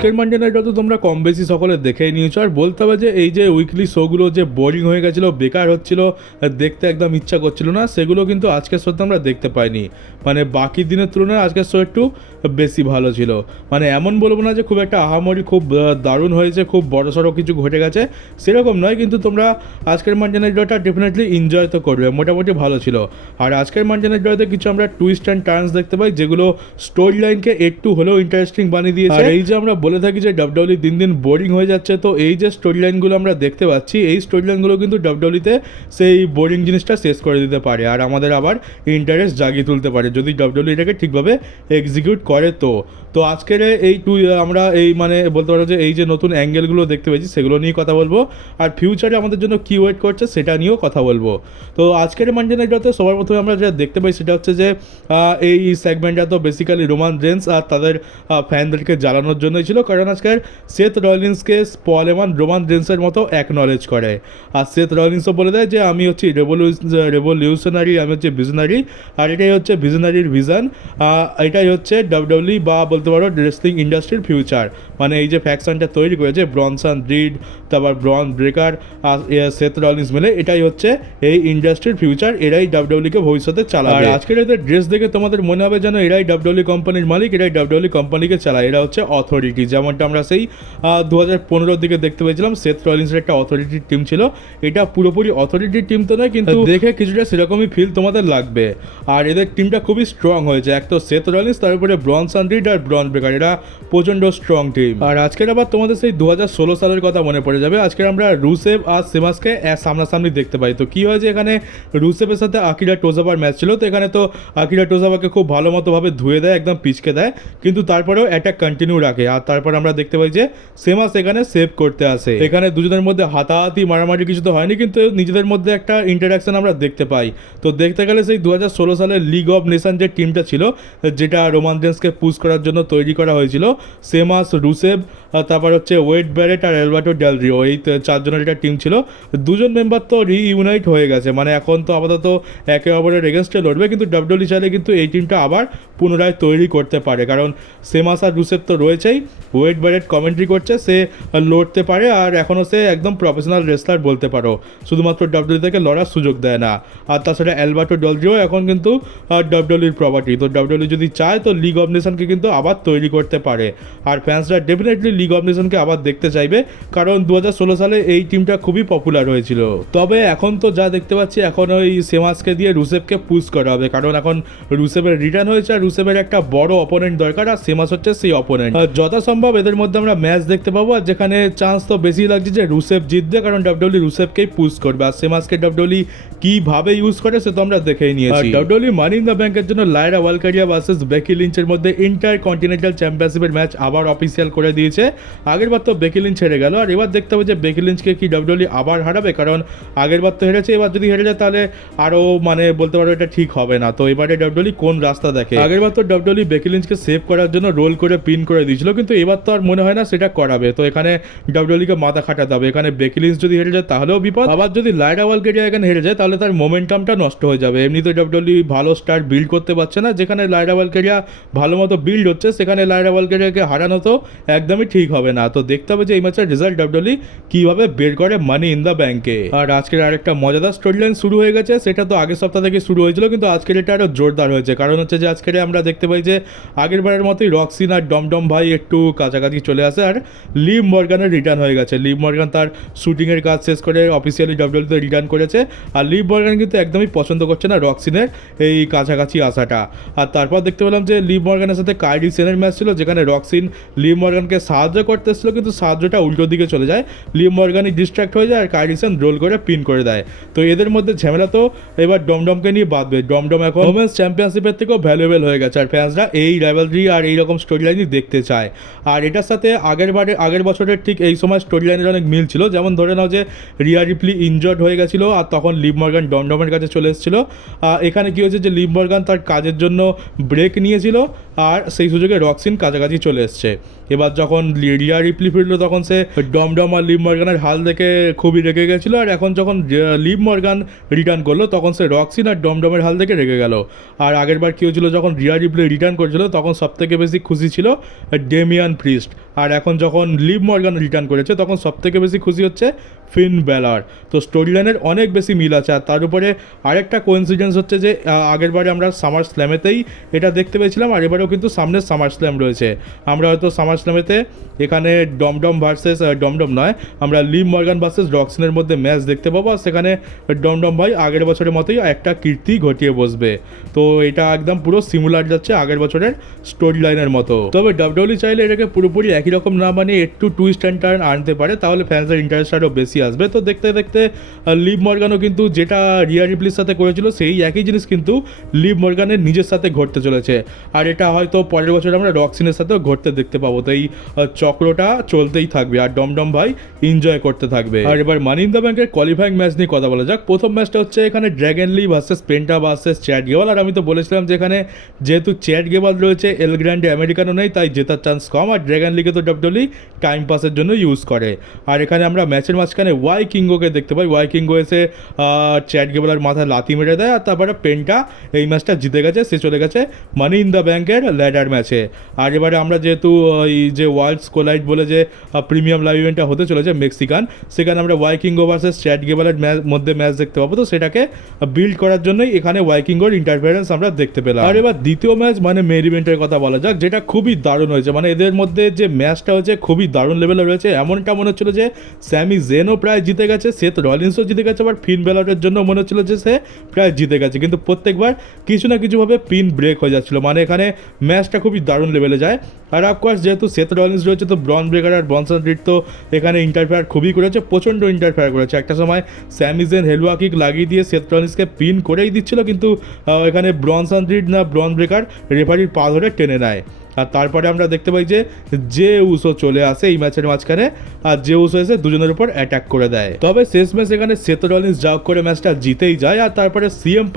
আজকের Monday night তো তোমরা কম বেশি সকলে দেখেই নিয়েছো। আর বলতে হবে যে এই যে উইকলি শোগুলো যে বোরিং হয়ে গেছিলো, বেকার হচ্ছিলো, দেখতে একদম ইচ্ছা করছিল না, সেগুলো কিন্তু আজকের শোতে আমরা দেখতে পাইনি। মানে বাকি দিনের তুলনায় আজকের শো একটু বেশি ভালো ছিল। মানে এমন বলবো না যে খুব একটা আহামরি খুব দারুণ হয়েছে, খুব বড়সড় কিছু ঘটে গেছে, সেরকম নয়, কিন্তু তোমরা আজকের মানডে নাইটটা ডেফিনেটলি এনজয় তো করবে, মোটামুটি ভালো ছিল। আর আজকের মানডে নাইটে কিছু আমরা টুইস্ট অ্যান্ড টার্নস দেখতে পাই যেগুলো স্টোরি লাইনকে একটু হলেও ইন্টারেস্টিং বানিয়ে দিয়েছে। আর এই যে আমরা বলে থাকি যে ডাব্লিউডব্লিউ দিন দিন বোরিং হয়ে যাচ্ছে, তো এই যে স্টোরি লাইনগুলো আমরা দেখতে পাচ্ছি, এই স্টোরি লাইনগুলো কিন্তু ডাব্লিউডব্লিউতে সেই বোরিং জিনিসটা শেষ করে দিতে পারে আর আমাদের আবার ইন্টারেস্ট জাগিয়ে তুলতে পারে যদি ডাব্লিউডব্লিউ এটাকে ঠিকভাবে এক্সিকিউট করে। তো আজকের এই আমরা এই মানে বলতে পারো যে এই যে নতুন অ্যাঙ্গেলগুলো দেখতে পেয়েছি সেগুলো নিয়ে কথা বলবো, আর ফিউচারে আমাদের জন্য কী ওয়েট করছে সেটা নিয়েও কথা বলবো। তো আজকের মানডে নাইটে সবার প্রথমে আমরা যেটা দেখতে পাই সেটা হচ্ছে যে এই সেগমেন্টটা তো বেসিক্যালি রোমান রেন্স আর তাদের ফ্যানদেরকে জ্বালানোর জন্যই ছিল, কারণ আজকের সেথ রলিন্সকে পল হেমন রোমান রেন্সের মতো অ্যাকনলেজ করে। আর সেথ রলিন্সও বলে দেয় যে আমি হচ্ছি রেভলিউশনারি, আমি হচ্ছে ভিশনারি, আর এটাই হচ্ছে ভিশনারির ভিশন, এটাই হচ্ছে ডাব্লিউডব্লিউ বা বলতে পারো রেসলিং ইন্ডাস্ট্রির ফিউচার। মানে এই যে ফ্যাকশনটা তৈরি করেছে ব্রনসন রিড, তারপর ব্রন ব্রেকার আর সেথ রলিন্স মিলে, এটাই হচ্ছে এই ইন্ডাস্ট্রির ফিউচার, এরাই ডাব্লিউডব্লিউকে ভবিষ্যতে চালাবে। আর আজকের এদের ড্রেস দেখে তোমাদের মনে হবে যেন এরাই ডাব্লিউডব্লিউ কোম্পানির মালিক, এরাই ডাব্লিউডব্লিউ কোম্পানিকে চালায়, এরা হচ্ছে অথরিটি, যেমনটা আমরা সেই 2015 দিকে দেখতে পেয়েছিলাম সেথ রলিন্সের একটা অথরিটির টিম ছিল। এটা পুরোপুরি অথরিটির টিম তো নয়, কিন্তু দেখে কিছুটা সেরকমই ফিল তোমাদের লাগবে। আর এদের টিমটা খুবই স্ট্রং হয়েছে, এক তো সেথ রলিন্স, তারপরে ব্রনসন রিড আর ব্রন ব্রেকার, এরা প্রচণ্ড স্ট্রং টিম। আর আজকের আবার তোমাদের সেই 2016 সালের কথা মনে পড়ে যাবে। আজকের আমরা রুসেভ আর সেমাসকে সামনাসামনি দেখতে পাই। তো কী হয়েছে এখানে, রুসেভের সাথে আকিরা টোজাবার ম্যাচ ছিল, তো এখানে তো আকিরা টোজাবাকে খুব ভালো মতোভাবে ধুয়ে দেয়, একদম পিচকে দেয়, কিন্তু তারপরেও অ্যাটাক কন্টিনিউ রাখে। আর তারপর আমরা দেখতে পাই যে সেমাস এখানে সেভ করতে আসে। এখানে দুজনের মধ্যে হাতাহাতি মারামারি কিছু তো হয়নি, কিন্তু নিজেদের মধ্যে একটা ইন্টারাকশন আমরা দেখতে পাই। তো দেখতে গেলে সেই 2016 সালের লিগ অফ নেশন যে টিমটা ছিল, যেটা রোমান রেন্সকে পুশ করার জন্য তৈরি করা হয়েছিল, সেমাস, রুসেভ, তারপর হচ্ছে ওয়েড ব্যারেট আর অ্যালবার্টো ডেল রিও, এই চারজনের একটা টিম ছিল। দুজন মেম্বার তো রিইউনাইট হয়ে গেছে, মানে এখন তো আপাতত একে অপরের এগেনস্টে লড়বে, কিন্তু ডাব্লিউডব্লিউ চাইলে কিন্তু এই টিমটা আবার পুনরায় তৈরি করতে পারে, কারণ সেমাস আর রুসেভ তো রয়েছেই, ওয়েড ব্যারেট কমেন্ট্রি করছে, সে লড়তে পারে, আর এখনও সে একদম প্রফেশনাল রেসলার বলতে পারো, শুধুমাত্র ডাব্লিউডব্লিউ থেকে লড়ার সুযোগ দেয় না। আর তাছাড়া অ্যালবার্টো ডেল রিও এখন কিন্তু ডাব্লিউডব্লিউর প্রপার্টি, তো ডাব্লিউডব্লিউ যদি চায় তো লিগ অফ নেশনকে কিন্তু আবার তৈরি করতে পারে। আর ফ্যান্সরা ডেফিনেটলি লিগ অফ নেশনকে আবার দেখতে চাইবে, কারণ 2016 সালে এই টিমটা খুবই পপুলার হয়েছিল। তবে এখন তো যা দেখতে পাচ্ছি, এখন ওই সেমাসকে দিয়ে রুসেভকে পুশ করা হবে, কারণ এখন রুসেভের রিটার্ন হয়েছে, আর রুসেভের একটা বড় অপোনেন্ট দরকার, আর সেমাস হচ্ছে সেই অপোনেন্ট। যথাসম্ভব এদের মধ্যে আমরা ম্যাচ দেখতে পাবো, আর যেখানে চান্স তো বেশি লাগছে যে রুসেভ জিতবে, কারণ ডাব্লিউডব্লিউ রুসেভকেই পুশ করবে, আর সেমাসকে ডাব্লিউডব্লিউ কীভাবে ইউজ করে সে তো আমরা দেখেই নিয়েছি। ডাব্লিউডব্লিউ মানি ইন দ্য ব্যাংকের জন্য লায়রা ওয়ালকারিয়া ভার্সেস বেকি লিঞ্চের মধ্যে ইন্টার কন্টিনেন্টাল চ্যাম্পিয়নশিপের ম্যাচ আবার অফিসিয়াল করে দিয়েছে। আগের বার তো বেকি লিঞ্চ হেরে গেল, আর এবার দেখতে হবে যে বেকি লিঞ্চকে কি ডাব্লিউডব্লিউ আবার হারাবে, কারণ আগের বার তো হেরেছে, এবার যদি হেরে যায় তাহলে আরও মানে বলতে পারো এটা ঠিক হবে না। তো এবারে ডাব্লিউডব্লিউ কোন রাস্তা দেখে, আগের বার তো ডাব্লিউডব্লিউ বেকি লিঞ্চকে সেভ করার জন্য রোল করে পিন করে দিয়েছিল, কিন্তু এবার তো আর মনে হয় না সেটা করাবে। তো এখানে ডাব্লিউডব্লিউকে মাথা খাটাতে হবে, এখানে বেকি লিঞ্চ যদি হেরে যায় তাহলেও বিপদ, আবার যদি লায়রা ওয়ালকারিয়া এখানে হেরে যায় তাহলে তার মোমেন্টামটা নষ্ট হয়ে যাবে। এমনিতে ডাব্লিউডব্লিউ ভালো স্টার বিল্ড করতে পারছে না, যেখানে লায়রা ওয়ালকারিয়া ভালো মতো বিল্ড হচ্ছে সেখানে লায়রা ওয়ালকারিয়াকে হারানো তো একদমই ঠিক হবে না। তো দেখতে হবে যে এই ম্যাচের রেজাল্ট ডাব্লিউডব্লিউ কীভাবে বের করে মানি ইন দ্য ব্যাংকে। আর আজকের আরেকটা মজাদার স্টোরি লাইন শুরু হয়ে গেছে, সেটা তো আগের সপ্তাহ থেকে শুরু হয়েছিল, কিন্তু আজকের এটা আরও জোরদার হয়েছে, কারণ হচ্ছে যে আজকের আমরা দেখতে পাই যে আগের বারের মতোই রক্সিন আর ডমডম ভাই একটু কাছাকাছি চলে আসে, আর লিভ মর্গানের রিটার্ন হয়ে গেছে। লিভ মর্গান তার শুটিংয়ের কাজ শেষ করে অফিসিয়ালি ডাব্লিউডব্লিউতে রিটার্ন করেছে, আর লিভ মর্গান কিন্তু একদমই পছন্দ করছে না রক্সিনের এই কাছাকাছি আসাটা। আর তারপর দেখতে পেলাম যে লিভ মর্গানের সাথে কাইরি সেনের ম্যাচ ছিল, যেখানে রক্সিন লিভ মর্গানকে সাহায্য করতে এসেছিল, কিন্তু সাহায্যটা উল্টো দিকে চলে যায়, লিভ মর্গানই ডিস্ট্র্যাক্ট হয়ে যায়, আর কাইরি সেন রোল করে পিন করে দেয়। তো এদের মধ্যে ঝামেলা তো এবার ডমডমকে নিয়ে বাঁধবে। ডমডম এখন ওমেন্স চ্যাম্পিয়নশিপের থেকেও ভ্যালুয়েবল হয়ে গেছে, আর ফ্যান্সরা এই রাইভালরি আর এইরকম স্টোরি লাইনই দেখতে চায়। আর এটার সাথে আগের বছরের ঠিক এই সময় স্টোরি লাইনের অনেক মিল ছিল, যেমন ধরে নাও যে রিয়া রিপ্লি ইনজর্ড হয়ে গেছিলো, আর তখন লিভ মর্গান ডমডমের কাছে চলে এসেছিল। এখানে কী হয়েছে যে লিভ মর্গান তার কাজের জন্য ব্রেক নিয়েছিল, আর সেই সুযোগে রক্সিন কাছাকাছি চলে এসছে। এবার যখন রিয়া রিপ্লি ফিরলো তখন সে ডমডম আর লিভ মর্গানের হাল দেখে খুবই রেগে গেছিলো, আর এখন যখন লিভ মর্গান রিটার্ন করলো তখন সে রক্সিন আর ডমডমের হাল দেখে রেগে গেল। আর আগেরবার কী হয়েছিল, যখন রিয়া রিপ্লি রিটার্ন করেছিল তখন সবথেকে বেশি খুশি ছিল ডেমিয়ান প্রিস্ট, আর এখন যখন লিভ মর্গান রিটার্ন করেছে তখন সবথেকে বেশি খুশি হচ্ছে ফিন ব্যালার। তো স্টোরি লাইনের অনেক বেশি মিল আছে। আর তার উপরে আরেকটা কোইন্সিডেন্স হচ্ছে যে আগেরবারে আমরা সামার স্ল্যামেতেই এটা দেখতে পেয়েছিলাম, আর এবারেও কিন্তু সামনে সামার স্ল্যাম রয়েছে। আমরা হয়তো সামার স্ল্যামেতে এখানে ডমডম ভার্সেস ডমডম নয়, আমরা লিভ মর্গান ভার্সেস রক্সিনের মধ্যে ম্যাচ দেখতে পাবো, আর সেখানে ডমডম ভাই আগের বছরের মতোই একটা কীর্তি ঘটিয়ে বসবে। তো এটা একদম পুরো সিমুলার যাচ্ছে আগের বছরের স্টোরি লাইনের মতো। তবে ডাব্লিউডব্লিউই চাইলে এটাকে পুরোপুরি একই রকম না বানিয়ে একটু টুইস্ট অ্যান্ড টার্ন আনতে পারে, তাহলে ফ্যান্সের ইন্টারেস্ট আরও বেশি আসবে। তো দেখতে দেখতে লিভ মর্গানও কিন্তু যেটা রিয়া রিপ্লির সাথে করেছিল সেই একই জিনিস কিন্তু লিভ মর্গানের নিজের সাথে ঘটতে চলেছে, আর এটা হয়তো পরের বছর আমরা রক্সিনের সাথেও ঘটতে দেখতে পাবো। তো এই চক্রটা চলতেই থাকবে আর ডমডম ভাই এনজয় করতে থাকবে। আর এবার মানি ইন দ্য ব্যাংকের কোয়ালিফাইং ম্যাচ নিয়ে কথা বলা যাক। প্রথম ম্যাচটা হচ্ছে এখানে ড্র্যাগন লি ভার্সেস পেন্টা ভার্সেস চ্যাট গেবাল। আর আমি তো বলেছিলাম যে এখানে যেহেতু চ্যাট গেবাল রয়েছে, এল গ্র্যান্ডে আমেরিকানো নেই, তাই জেতার চান্স কম, আর ড্র্যাগন লিগে তো ডাব্লিউডব্লিউই টাইম পাসের জন্য ইউজ করে। আর এখানে আমরা ম্যাচের মাঝখানে ওয়াই কিঙ্গোকে দেখতে পাই। ওয়াই কিঙ্গো এসে চ্যাট গেবালের মাথায় লাথি মেরে দেয়, আর তারপরে পেন্টা এই ম্যাচটা জিতে গেছে, সে চলে গেছে মানি ইন দ্য ব্যাংকের ল্যাডার ম্যাচে। আর এবারে আমরা যেহেতু এই যে ওয়ার্ল্ডস কোলাইড বলে যে প্রিমিয়াম লাইভ ইভেন্টটা হতে চলেছে মেক্সিকান, সেখানে আমরা ওয়াই কিঙ্গো ভার্সেস চ্যাট গেবালের মধ্যে ম্যাচ দেখতে পাবো। তো সেটাকে বিল্ড করার জন্যই এখানে ওয়াই কিঙ্গোর ইন্টারফারেন্স আমরা দেখতে পেলাম। আর এবার দ্বিতীয় ম্যাচ মানে মেইন ইভেন্টের কথা বলা যাক, যেটা খুবই দারুণ হয়েছে। মানে এদের মধ্যে যে ম্যাচটা হচ্ছে খুবই দারুণ লেভেলে রয়েছে। এমনটা মনে হচ্ছিল যে স্যামি জেনও প্রায় জিতে গেছে, সেথ রলিন্সও জিতে গেছে, আবার ফিন ব্যালরের জন্য মনে হচ্ছিল যে সে প্রায় জিতে গেছে, কিন্তু প্রত্যেকবার কিছু না কিছুভাবে পিন ব্রেক হয়ে যাচ্ছিল। মানে এখানে ম্যাচটা খুবই দারুণ লেভেলে যায়। আর অফকোর্স যেহেতু সেথ রলিন্স রয়েছে, তো ব্রন ব্রেকার আর ব্রনসন রিড তো এখানে ইন্টারফেয়ার খুবই করেছে, প্রচণ্ড ইন্টারফেয়ার করেছে। একটা সময় স্যামি জেন হেলুয়া কিক লাগিয়ে দিয়ে সেথ রলিন্সকে পিন করেই দিচ্ছিল, কিন্তু এখানে ব্রনসন রিড না ব্রন ব্রেকার রেফারির পা ধরে টেনে নেয়। আর তারপরে আমরা দেখতে পাই যে উসো চলে আসে এই ম্যাচের মাঝখানে, আর যে উসো এসে দুজনের উপর অ্যাটাক করে দেয়। তবে শেষ ম্যাচ এখানে সেথ রলিন্স যা করে ম্যাচটা জিতেই যায়। আর তারপরে সিএম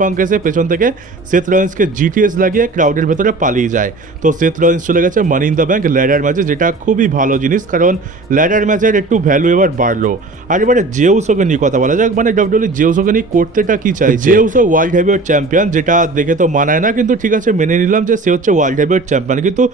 পাঙ্ক এসে পেছন থেকে সেথ রলিন্সকে জিটিএস লাগিয়ে ক্রাউডের ভেতরে পালিয়ে যায়। তো সেথ রলিন্স চলে গেছে মানি ইন দ্য ব্যাংক ল্যাডার ম্যাচে, যেটা খুবই ভালো জিনিস, কারণ ল্যাডার ম্যাচের একটু ভ্যালু এবার বাড়লো। আর এবারে যে উসোকে নিয়ে কথা বলা যাক। মানে ডাব্লিউডব্লিউই যে উসোকে নিয়ে করতেটা কি চাই, যে উসো ওয়ার্ল্ড হেভিওয়েট চ্যাম্পিয়ন, যেটা দেখে তো মানায় না, কিন্তু ঠিক আছে মেনে নিলাম যে সে হচ্ছে ওয়ার্ল্ড হেভিওয়েট চ্যাম্পিয়ন, কিন্তু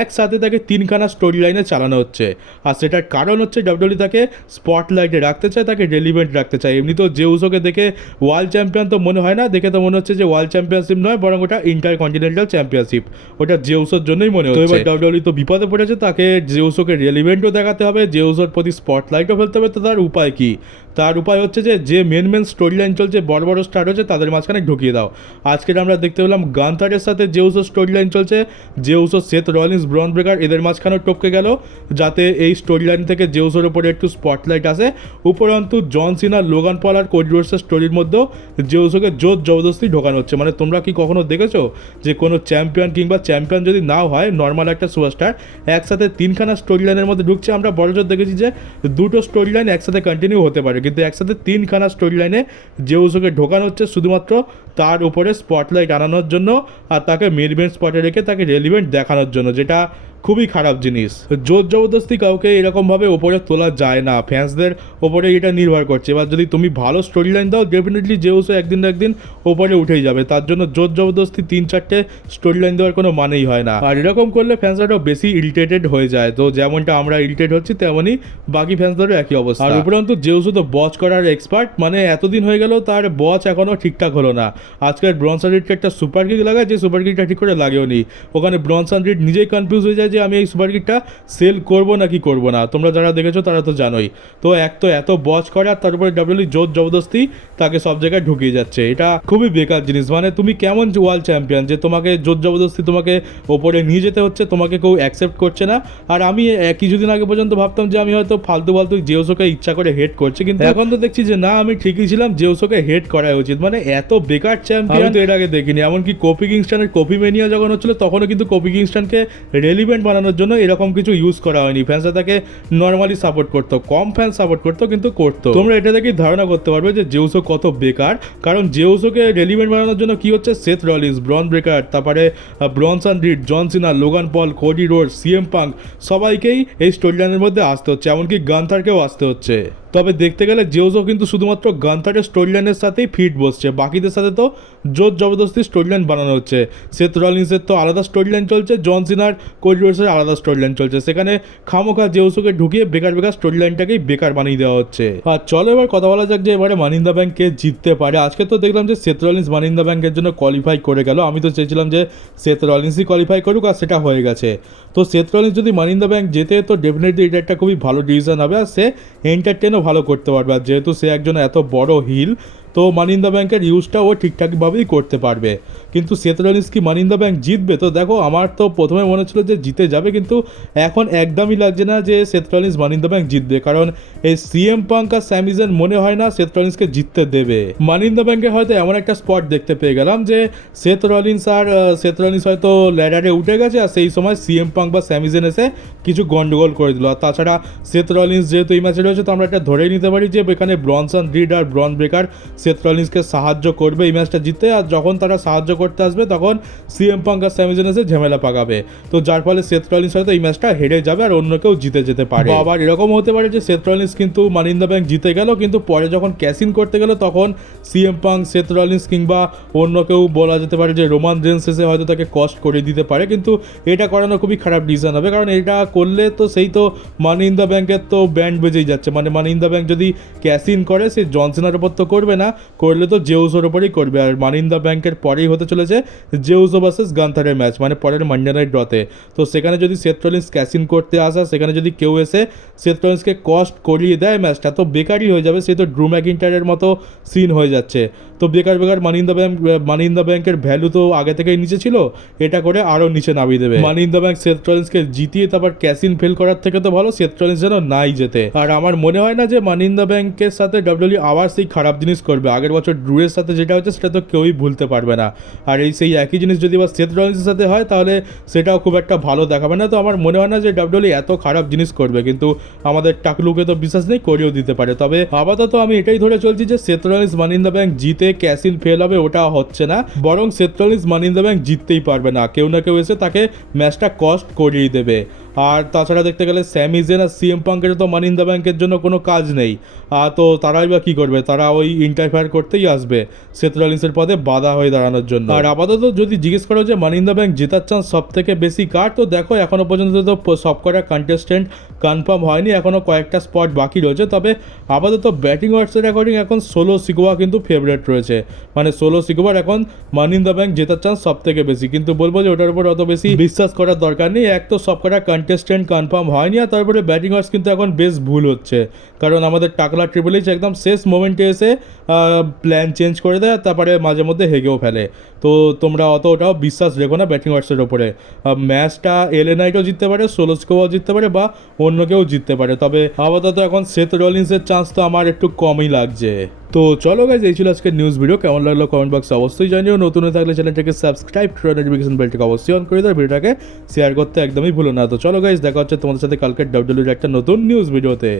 একসাথে তাকে তিনখানা স্টোরি লাইনে চালানো হচ্ছে। আর সেটার কারণ হচ্ছে ডাব্লিউডব্লিউই তাকে স্পটলাইটে রাখতে চায়, তাকে রেলিভেন্ট রাখতে চায়। এমনি তো যে উসোকে দেখে ওয়ার্ল্ড চ্যাম্পিয়ন তো মনে হয় না, দেখে তো মনে হচ্ছে যে ওয়ার্ল্ড চ্যাম্পিয়নশিপ নয়, বরং ওটা ইন্টার কন্টিনেন্টাল চ্যাম্পিয়নশিপ, ওটা যে উসোর জন্যই মনে হচ্ছে। এবার ডাব্লিউডব্লিউই তো বিপদে পড়েছে, তাকে যে উসোকে রেলিভেন্টও দেখাতে হবে, যে উসোর প্রতি স্পটলাইটও ফেলতে হবে। তো তার উপায় কি? তার উপায় হচ্ছে যে মেন স্টোরি লাইন চলছে, বড় বড় স্টার হচ্ছে, তাদের মাঝখানে ঢুকিয়ে দাও। আজকের আমরা দেখতে পেলাম গান্থারের সাথে যে উসোর স্টোরি লাইন চলছে, যে Uso Seth Rollins Bron breaker এদের মাঝখানেও টপকে গেল, যাতে এই স্টোরি লাইন থেকে যে উসোর উপরে একটু স্পটলাইট আসে। উপরন্তু জন সিনা লোগান পল আর কোডি রোডসের স্টোরির মধ্যেও যে উসোকে জোর জবরদস্তি ঢোকানো হচ্ছে। মানে তোমরা কি কখনো দেখেছো যে কোনো চ্যাম্পিয়ন কিংবা চ্যাম্পিয়ন যদি নাও হয়, নর্মাল একটা সুপারস্টার একসাথে তিনখানা স্টোরি লাইনের মধ্যে ঢুকছে? আমরা বড়জোর দেখেছি যে দুটো স্টোরি লাইন একসাথে কন্টিনিউ হতে পারে, কিন্তু একসাথে তিনখানা স্টোরি লাইনে যে উসোকে ঢোকানো হচ্ছে শুধুমাত্র তার উপরে স্পটলাইট আনানোর জন্য, আর তাকে মেন ইভেন্ট স্পটে রেখে তাকে রেলিভেন্ট দেখানোর জন্য, যেটা খুবই খারাপ জিনিস। জোর জবরদস্তি কাউকে এরকমভাবে ওপরে তোলা যায় না, ফ্যান্সদের ওপরে এটা নির্ভর করছে। এবার যদি তুমি ভালো স্টোরি লাইন দাও, ডেফিনেটলি যে উসো একদিন না একদিন ওপরে উঠেই যাবে। তার জন্য জোর জবরদস্তি 3-4টে স্টোরি লাইন দেওয়ার কোনো মানেই হয় না, আর এরকম করলে ফ্যান্সরাও বেশি ইরিটেটেড হয়ে যায়। তো যেমনটা আমরা ইরিটেট হচ্ছি, তেমনই বাকি ফ্যান্সদেরও একই অবস্থা। আর উপরন্তু যে উসো তো বচ করার এক্সপার্ট, মানে এতদিন হয়ে গেল তার বচ এখনও ঠিকঠাক হলো না। আজকের ব্রনসন রিডকে একটা সুপার কিক লাগায়, যে সুপার কিকটা ঠিক করে লাগেও নি। ওখানে ব্রনসন রিড নিজেই কনফিউজ হয়ে যায় যে আমি এই সুপার কিকটা সেল করবো নাকি করবো না। তোমরা যারা দেখেছো তারা তো জানোই। তো এত বচ করে, আর তার উপরে ডাব্লিউডব্লিউই জোর জবরদস্তি তাকে সব জায়গায় ঢুকিয়ে যাচ্ছে। এটা খুবই বেকার জিনিস। মানে তুমি কেমন ওয়ার্ল্ড চ্যাম্পিয়ন যে তোমাকে জোর জবরদস্তি তোমাকে ওপরে নিয়ে যেতে হচ্ছে, তোমাকে কেউ অ্যাকসেপ্ট করছে না। আর আমি কিছুদিন আগে পর্যন্ত ভাবতাম যে আমি হয়তো ফালতু জেউসোকে ইচ্ছা করে হেট করছি, কিন্তু এখন তো দেখছি যে না, আমি ঠিকই ছিলাম, জেউসোকে হেট করা উচিত। মানে এত বেকার বেকার চ্যাম্পিয়ন তো এর আগে দেখিনি। এমনকি কোফি কিংস্টনের কোফি মেনিয়া যখন হচ্ছিল তখনও কিন্তু কোফি কিংস্টনকে রেলিভেন্ট বানানোর জন্য এরকম কিছু ইউজ করা হয়নি। ফ্যান্সরা তাকে নর্মালি সাপোর্ট করতো, কম ফ্যান সাপোর্ট করতো কিন্তু করতো। তোমরা এটা দেখেই ধারণা করতে পারবে যে জেউসো কত বেকার, কারণ জেউসোকে রেলিভেন্ট বানানোর জন্য কি হচ্ছে, সেথ রলিন্স, ব্রন ব্রেকার, তারপরে Bronson Reed, John Cena, Logan Paul, Cody Rhodes, CM Punk সবাইকেই এই স্টোরি লাইনের মধ্যে আসতে হচ্ছে, এমনকি গান্থারকেও আসতে হচ্ছে। তবে দেখতে গেলে জেউসো কিন্তু শুধুমাত্র গান্থারের স্টোরি লাইনের সাথেই ফিট বসছে, বাকিদের সাথে তো জোর জবরদস্তি স্টোরি লাইন বানানো হচ্ছে। সেথ রলিন্সের তো আলাদা স্টোরি লাইন চলছে, জন সিনার, কোডি রোডসের আলাদা স্টোরি লাইন চলছে, সেখানে খামোখা জেউসোকে ঢুকিয়ে বেকার বেকার স্টোরি লাইনটাকেই বেকার বানিয়ে দেওয়া হচ্ছে। আর চলো এবার কথা বলা যাক যে এবারে মানি ইন দ্য ব্যাংক কে জিততে পারে। আজকে তো দেখলাম যে Seth Rollins money in the ব্যাংকের জন্য কোয়ালিফাই করে গেল। আমি তো চেয়েছিলাম যে সেথ রলিন্সই কোয়ালিফাই করুক, আর সেটা হয়ে গেছে। তো সেথ রলিন্স যদি মানি ইন দ্য ব্যাংক জেতে তো ডেফিনেটলি এটা একটা খুবই ভালো ডিসিশন হবে, আর সে এন্টারটেনও ভালো করতে পারবে। আর যেহেতু সে একজন এত বড় হিল, তো মানি ইন দ্য ব্যাংকের ইউজটা ও ঠিকঠাকভাবেই করতে পারবে। কিন্তু সেথ রলিন্স কি মানি ইন দ্য ব্যাংক জিতবে? তো দেখো, আমার তো প্রথমে মনে ছিল যে জিতে যাবে, কিন্তু এখন একদমই লাগছে না যে Seth Rollins money in the bank জিতবে, কারণ এই সিএম পাঙ্ক আর স্যামি জান মনে হয় না সেথ রলিন্সকে জিততে দেবে। মানি ইন দ্য ব্যাংকে হয়তো এমন একটা স্পট দেখতে পেয়ে গেলাম যে সেথ রলিন্স হয়তো ল্যাডারে উঠে গেছে, আর সেই সময় সিএম পাঙ্ক বা স্যামি জান এসে কিছু গন্ডগোল করে দিল। আর তাছাড়া সেথ রলিন্স যেহেতু এই ম্যাচে রয়েছে, তো আমরা এটা ধরেই নিতে পারি যে এখানে ব্রনসন রিড আর ব্রন ব্রেকার সেথ রলিন্সকে সাহায্য করবে এই ম্যাচটা জিততে। আর যখন তারা সাহায্য করতে আসবে তখন সিএম পাঙ্ক আর স্যামি জান এসে ঝামেলা পাকাবে, তো যার ফলে সেথ রলিন্স হয়তো এই ম্যাচটা হেরে যাবে আর অন্য কেউ জিতে যেতে পারে। আবার এরকম হতে পারে যে সেথ রলিন্স কিন্তু মানি ইন দ্য ব্যাংক জিতে গেল, কিন্তু পরে যখন ক্যাশ ইন করতে গেল তখন সিএম পাঙ্ক, সেথ রলিন্স কিংবা অন্য কেউ বলা যেতে পারে যে রোমান রেন্স এসে হয়তো তাকে কস্ট করে দিতে পারে। কিন্তু এটা করানো খুবই খারাপ ডিসিশন হবে, কারণ এটা করলে তো সেই তো মানি ইন দ্য ব্যাংকের তো ব্যান্ড বেজেই যাচ্ছে। মানে মানি ইন দ্য ব্যাংক যদি ক্যাশ ইন করে সে জনসনের ওপর তো করবে না, করলে তো জেউসোর ওপরেই করবে। আর মানি ইন দ্য ব্যাংকের পরেই হতে চলেছে জেউসো ভার্সেস গান্থারের ম্যাচ, মানে পরের মানডে নাইট ড্রতে। তো সেখানে যদি সেথ রলিন্স ক্যাশ ইন করতে আসা, সেখানে যদি কেউ এসে সেথ রলিন্সকে কস্ট করিয়ে দেয় ম্যাচটা, তো বেকারই হয়ে যাবে। সে তো ড্রু ম্যাকিন্টায়ারের মতো সিন হয়ে যাচ্ছে। তো বেকার মানি ইন দ্য ব্যাংকের ভ্যালু তো আগে থেকেই নিচে ছিল, এটা করে আরও নিচে নামিয়ে দেবে। মানি ইন দ্য ব্যাংক সেথ রলিন্সকে জিতিয়ে তারপর ক্যাশ ইন ফেল করার থেকে তো ভালো সেথ রলিন্স যেন নাই যেতে। আর আমার মনে হয় না যে মানি ইন দ্য ব্যাংকের সাথে ডাব্লিউডব্লিউই আবার সেই খারাপ জিনিস করবে। আগের বছর ড্রুয়ের সাথে যেটা হচ্ছে সেটা তো কেউই ভুলতে পারবে না। আর সেই একই জিনিস যদি আবার সেথ রলিন্সের সাথে হয় তাহলে সেটাও খুব একটা ভালো দেখাবে না। তো আমার মনে হয় না যে ডাব্লিউডব্লিউই এত খারাপ জিনিস করবে, কিন্তু আমাদের টাকলুকে তো বিশ্বাস নেই, করেও দিতে পারে। তবে আপাতত আমি এটাই ধরে চলছি যে Seth Rollins money in the bank জিতে ক্যাশ ইন ফেল হবে, ওটা হচ্ছে না। বরং Seth Rollins money in the bank জিততেই পারবে না, কেউ না কেউ এসে তাকে ম্যাচটা কস্ট করিয়ে দেবে। আর তাছাড়া দেখতে গেলে স্যামি জেন আর সিএম পাঙ্কের তো মানি ইন দ্য ব্যাংকের জন্য কোনো কাজ নেই, তো তারাই বা কী করবে? তারা ওই ইন্টারফেয়ার করতেই আসবে সেথ রলিন্সের পদে বাধা হয়ে দাঁড়ানোর জন্য। আর আপাতত যদি জিজ্ঞেস করো যে মানি ইন দ্য ব্যাংক জেতার চান্স সব থেকে বেশি কার, তো দেখো এখনও পর্যন্ত তো সব কটা কন্টেস্টেন্ট কনফার্ম হয়নি, এখনও কয়েকটা স্পট বাকি রয়েছে। তবে আপাতত ব্যাটিং ওয়ার্ডসের অ্যাকর্ডিং এখন সোলো সিকোয়া কিন্তু ফেভারিট রয়েছে, মানে সোলো সিকোয়ার এখন মানি ইন দ্য ব্যাংক জেতার চান্স সব থেকে বেশি। কিন্তু বলবো যে ওটার উপর অত বেশি বিশ্বাস করার দরকার নেই। এক তো সব কটা কন্টেস্টেন্ট কনফার্ম হয়নি, আর তারপরে ব্যাটিং ওয়ার্স কিন্তু এখন বেশ ভুল হচ্ছে, কারণ আমাদের টাকলা ট্রিপল এইচ একদম শেষ মোমেন্টে এসে প্ল্যান চেঞ্জ করে দেয়, তারপরে মাঝে মধ্যে হেগেও ফেলে। তো তোমরা অতটাও বিশ্বাস রেখো না ব্যাটিং ওয়ার্সের ওপরে। ম্যাচটা এলএ নাইটও জিততে পারে, সোলো সিকোয়াও জিততে পারে, বা অন্য কেউ জিততে পারে। তবে আপাতত এখন সেথ রলিন্সের চান্স তো আমার একটু কমই লাগছে। তো চলো গাইজ, এই ছিল আজকের নিউজ ভিডিও। কেমন লাগলো কমেন্ট বক্সে অবশ্যই জানিও। নতুন হয়ে থাকলে চ্যানেলটাকে সাবস্ক্রাইব করে নোটিফিকেশন বেলটাকে অবশ্যই অন করে দাও, ভিডিওটাকে শেয়ার করতে একদমই ভুলো না। তো চলো গাইজ, দেখা হচ্ছে তোমাদের সাথে কালকে ডাব্লিউডব্লিউইর একটা নতুন নিউজ ভিডিওতে।